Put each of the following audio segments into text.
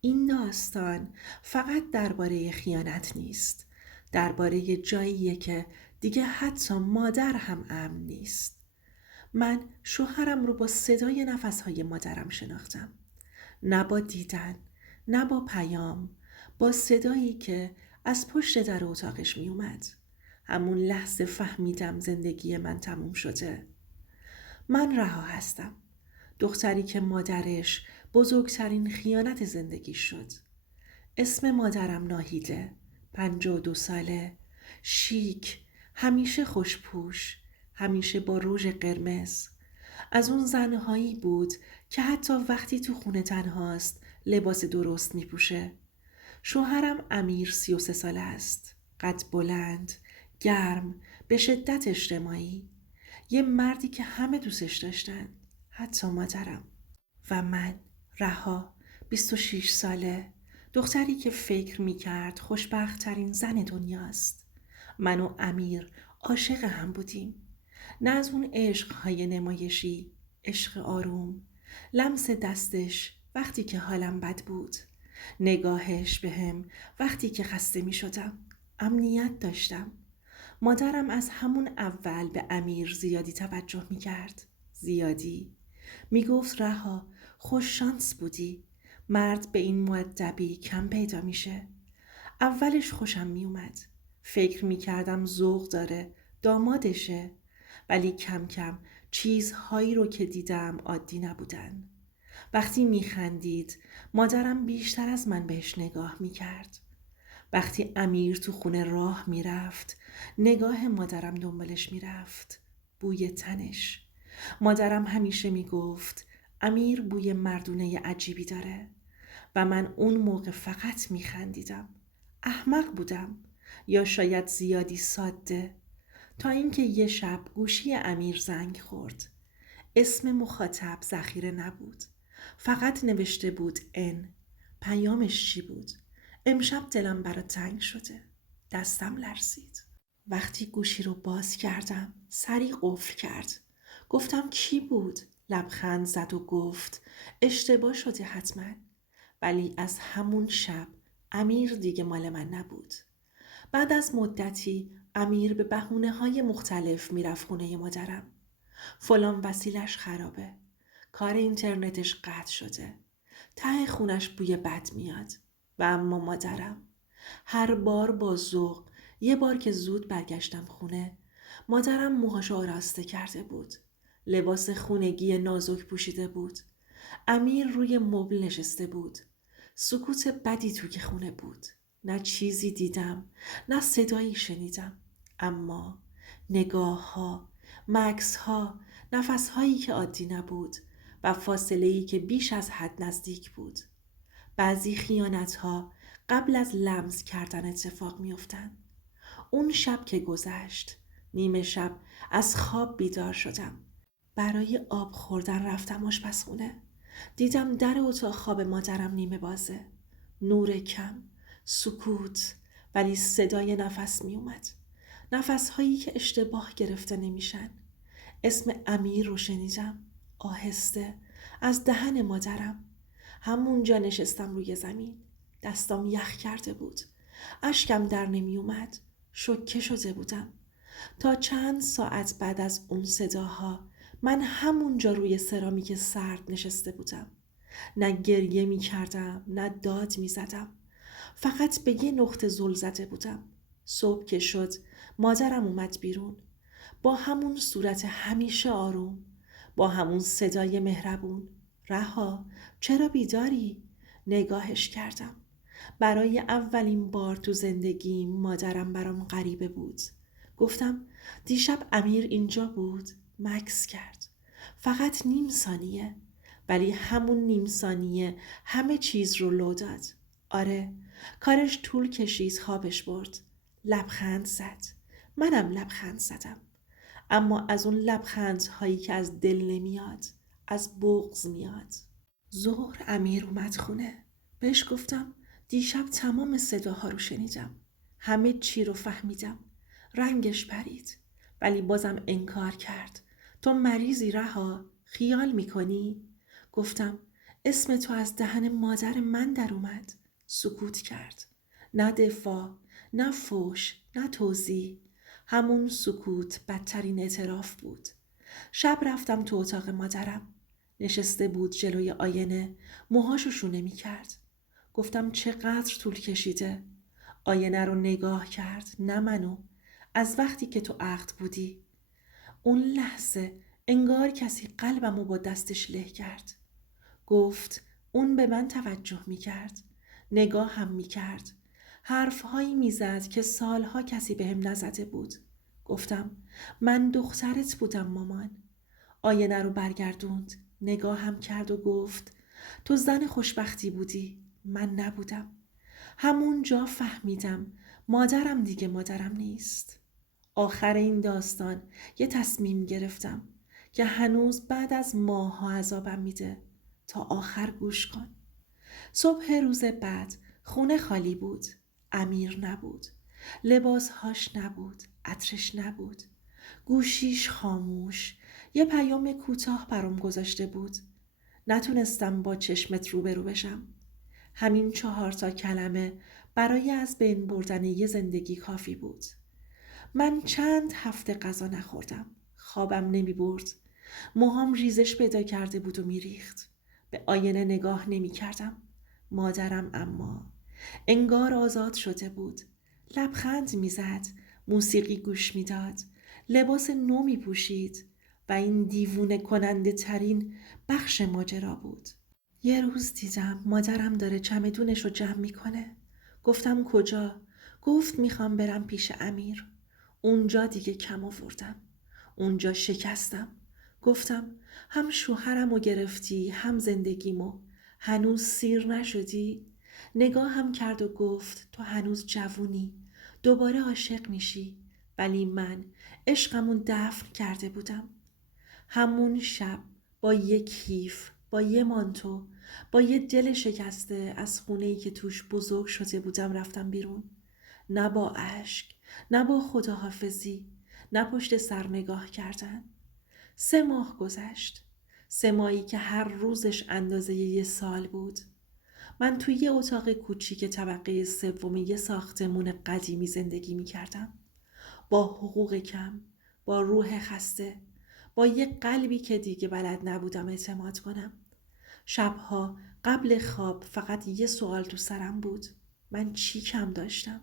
این داستان فقط درباره خیانت نیست. درباره جاییه که دیگه حتی مادر هم امن نیست. من شوهرم رو با صدای نفسهای مادرم شناختم. نه با دیدن، نه با پیام، با صدایی که از پشت در اتاقش می اومد. همون لحظه فهمیدم زندگی من تموم شده. من رها هستم. دختری که مادرش بزرگترین خیانت زندگی شد. اسم مادرم ناهیده، 52 ساله، شیک، همیشه خوشپوش، همیشه با رژ قرمز. از اون زنهایی بود که حتی وقتی تو خونه تنهاست لباس درست میپوشه. شوهرم امیر 33 ساله است. قد بلند، گرم، به شدت اجتماعی. یه مردی که همه دوستش داشتن، حتی مادرم. و من رها، 26 ساله، دختری که فکر میکرد خوشبخت‌ترین زن دنیاست. من و امیر عاشق هم بودیم. نه از اون عشقهای نمایشی، عشق آروم، لمس دستش وقتی که حالم بد بود، نگاهش بهم وقتی که خسته می شدم. امنیت داشتم. مادرم از همون اول به امیر زیادی توجه می کرد. زیادی. می گفت رها، خوش شانس بودی. مرد به این مؤدبی کم پیدا میشه. اولش خوشم می اومد. فکر می کردم ذوق داره، دامادشه. ولی کم کم چیزهایی رو که دیدم عادی نبودن. وقتی می خندید، مادرم بیشتر از من بهش نگاه می کرد. وقتی امیر تو خونه راه می رفت، نگاه مادرم دنبالش می رفت. بوی تنش. مادرم همیشه می گفت امیر بوی مردونه عجیبی داره و من اون موقع فقط می خندیدم. احمق بودم یا شاید زیادی ساده. تا اینکه یه شب گوشی امیر زنگ خورد. اسم مخاطب ذخیره نبود. فقط نوشته بود ان. پیامش چی بود؟ امشب دلم برات تنگ شده. دستم لرزید. وقتی گوشی رو باز کردم سریع قفل کرد. گفتم کی بود؟ لبخند زد و گفت اشتباه شده حتما. ولی از همون شب امیر دیگه مال من نبود. بعد از مدتی امیر به بهونه‌های مختلف میرفت خونه مادرم. فلان وسیلش خرابه. کار اینترنتش قطع شده. ته خونش بوی بد میاد. و اما مادرم هر بار با ذوق، یه بار که زود برگشتم خونه، مادرم موهاشو آراسته کرده بود. لباس خونگی نازک پوشیده بود. امیر روی مبل نشسته بود. سکوت بدی تو که خونه بود. نه چیزی دیدم، نه صدایی شنیدم. اما نگاه ها، مکس ها، نفس هایی که عادی نبود و فاصله‌ای که بیش از حد نزدیک بود. بعضی خیانت ها قبل از لمس کردن اتفاق می افتن. اون شب که گذشت، نیمه شب از خواب بیدار شدم. برای آب خوردن رفتم آشپزخونه. دیدم در اتاق خواب مادرم نیمه بازه. نور کم، سکوت، ولی صدای نفس می اومد. نفس هایی که اشتباه گرفته نمیشن. اسم امیر رو شنیدم. آهسته از دهن مادرم. همونجا نشستم روی زمین. دستام یخ کرده بود. اشکم در نمی اومد. شوکه شده بودم. تا چند ساعت بعد از اون صداها من همونجا روی سرامیک سرد نشسته بودم. نه گریه می کردم، نه داد می زدم. فقط به یه نقطه زل زده بودم. صبح که شد مادرم اومد بیرون. با همون صورت همیشه آروم. با همون صدای مهربون. رها، چرا بیداری؟ نگاهش کردم. برای اولین بار تو زندگیم مادرم برام غریبه بود. گفتم دیشب امیر اینجا بود؟ مکس کرد. فقط نیم ثانیه. ولی همون نیم ثانیه همه چیز رو لو داد. آره، کارش طول کشید خوابش برد. لبخند زد. منم لبخند زدم. اما از اون لبخندهایی که از دل نمیاد، از بغض میاد. ظهر امیر اومد خونه. بهش گفتم دیشب تمام صداها رو شنیدم. همه چی رو فهمیدم. رنگش پرید. ولی بازم انکار کرد. تو مریضی رها؟ خیال میکنی؟ گفتم اسم تو از دهن مادر من در اومد. سکوت کرد. نه دفاع، نه فحش، نه توضیح. همون سکوت بدترین اعتراف بود. شب رفتم تو اتاق مادرم. نشسته بود جلوی آینه، موهاشو شونه می کرد. گفتم چقدر طول کشیده. آینه رو نگاه کرد، نه منو. از وقتی که تو عقد بودی. اون لحظه انگار کسی قلبمو با دستش له کرد. گفت اون به من توجه می کرد. نگاه هم می کرد. حرفهایی می زد که سالها کسی بهم نزده بود. گفتم من دخترت بودم مامان. آینه رو برگردوند. نگاه هم کرد و گفت تو زن خوشبختی بودی. من نبودم. همون جا فهمیدم مادرم دیگه مادرم نیست. آخر این داستان یه تصمیم گرفتم که هنوز بعد از ماه‌ها عذابم میده. تا آخر گوش کن. صبح روز بعد خونه خالی بود. امیر نبود. لباسهاش نبود. عطرش نبود. گوشیش خاموش. یه پیام کوتاه برام گذاشته بود. نتونستم با چشمت روبرو بشم. همین 4 کلمه برای از بین بردن یه زندگی کافی بود. من چند هفته غذا نخوردم. خوابم نمی برد. موهام ریزش پیدا کرده بود و می ریخت. به آینه نگاه نمی کردم. مادرم اما انگار آزاد شده بود. لبخند می زد. موسیقی گوش می داد. لباس نو می پوشید و این دیوونه کننده ترین بخش ماجرا بود. یه روز دیدم مادرم داره چمدونش رو جمع میکنه. گفتم کجا؟ گفت میخوام برم پیش امیر. اونجا دیگه کم آوردم. اونجا شکستم. گفتم هم شوهرم رو گرفتی هم زندگیمو. هنوز سیر نشدی؟ نگاه هم کرد و گفت تو هنوز جوونی. دوباره عاشق میشی. ولی من عشقمون دفن کرده بودم. همون شب با یک کیف، با یه مانتو، با یه دل شکسته از خونه‌ای که توش بزرگ شده بودم رفتم بیرون. نه با اشک، نه با خداحافظی، نه پشت سر نگاه کردن. 3 ماه گذشت. 3 ماهی که هر روزش اندازه یه سال بود. من توی یه اتاق کوچیک طبقه 3 یه ساختمون قدیمی زندگی می کردم. با حقوق کم، با روح خسته، با یه قلبی که دیگه بلد نبودم اعتماد کنم. شبها قبل خواب فقط یه سوال تو سرم بود. من چی کم داشتم؟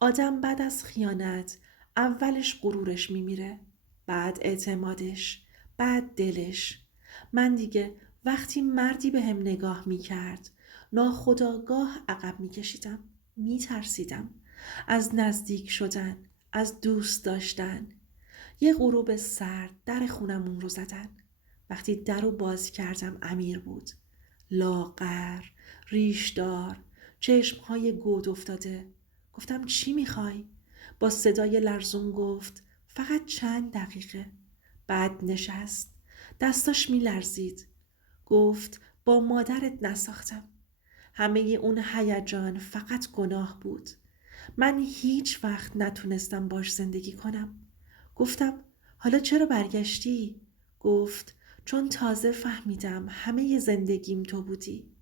آدم بعد از خیانت اولش غرورش میمیره، بعد اعتمادش، بعد دلش. من دیگه وقتی مردی به هم نگاه میکرد ناخودآگاه عقب میکشیدم. میترسیدم از نزدیک شدن، از دوست داشتن. یه غروب سرد در خونمون رو زدن. وقتی در رو باز کردم امیر بود. لاغر، ریشدار، چشمهای گود افتاده. گفتم چی میخوای؟ با صدای لرزون گفت فقط چند دقیقه. بعد نشست. دستاش میلرزید. گفت با مادرت نساختم. همه اون هیجان فقط گناه بود. من هیچ وقت نتونستم باش زندگی کنم. گفتم حالا چرا برگشتی؟ گفت چون تازه فهمیدم همه زندگیم تو بودی.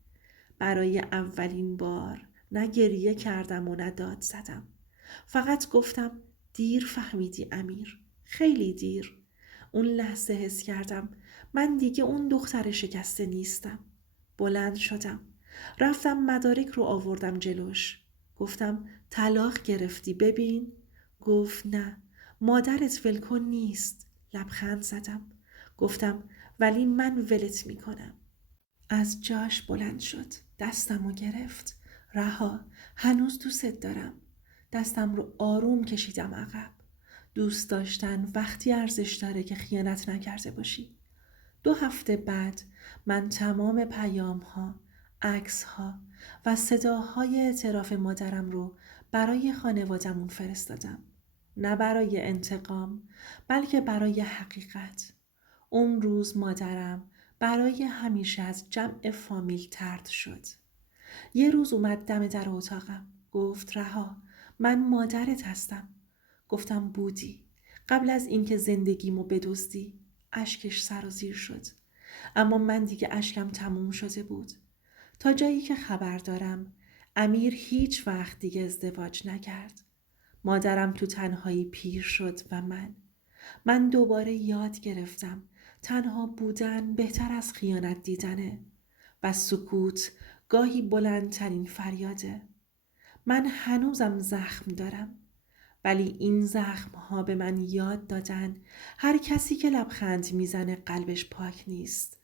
برای اولین بار نه گریه کردم و نه داد زدم. فقط گفتم دیر فهمیدی امیر. خیلی دیر. اون لحظه حس کردم من دیگه اون دختر شکسته نیستم. بلند شدم. رفتم مدارک رو آوردم جلوش. گفتم طلاق گرفتی ببین. گفت نه مادرت ولکن نیست. لبخند زدم. گفتم ولی من ولت میکنم. از جاش بلند شد. دستمو گرفت. رها هنوز دوست دارم. دستم رو آروم کشیدم عقب. دوست داشتن وقتی ارزش داره که خیانت نکرده باشی. 2 هفته بعد من تمام پیام ها، عکس ها و صداهای اعتراف مادرم رو برای خانوادمون فرستادم. نه برای انتقام بلکه برای حقیقت. اون روز مادرم برای همیشه از جمع فامیل طرد شد. یه روز اومد دم در اتاقم. گفت رها من مادرت هستم. گفتم بودی. قبل از اینکه زندگیمو بدزدی. اشکش سرازیر شد. اما من دیگه اشکم تموم شده بود. تا جایی که خبر دارم امیر هیچ وقت دیگه ازدواج نکرد. مادرم تو تنهایی پیر شد و من دوباره یاد گرفتم تنها بودن بهتر از خیانت دیدنه و سکوت گاهی بلندترین فریاده. من هنوزم زخم دارم، ولی این زخم ها به من یاد دادن هر کسی که لبخند میزنه قلبش پاک نیست.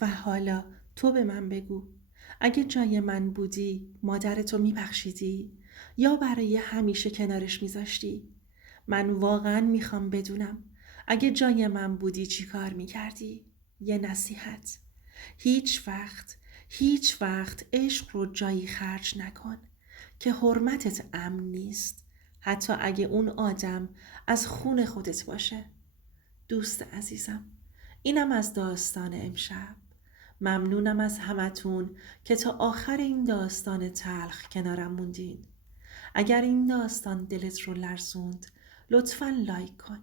و حالا تو به من بگو، اگه جای من بودی مادرتو میبخشیدی یا برای همیشه کنارش میذاشتی؟ من واقعا میخوام بدونم اگه جای من بودی چی کار میکردی؟ یه نصیحت: هیچ وقت عشق رو جایی خرج نکن که حرمتت امن نیست، حتی اگه اون آدم از خون خودت باشه. دوست عزیزم، اینم از داستان امشب. ممنونم از همتون که تا آخر این داستان تلخ کنارم موندین. اگر این داستان دلت رو لرزوند لطفاً لایک کن،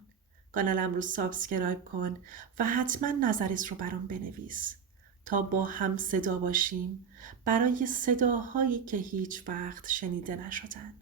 کانالم رو سابسکرایب کن و حتما نظرت رو برام بنویس تا با هم صدا باشیم برای صداهایی که هیچ وقت شنیده نشدن.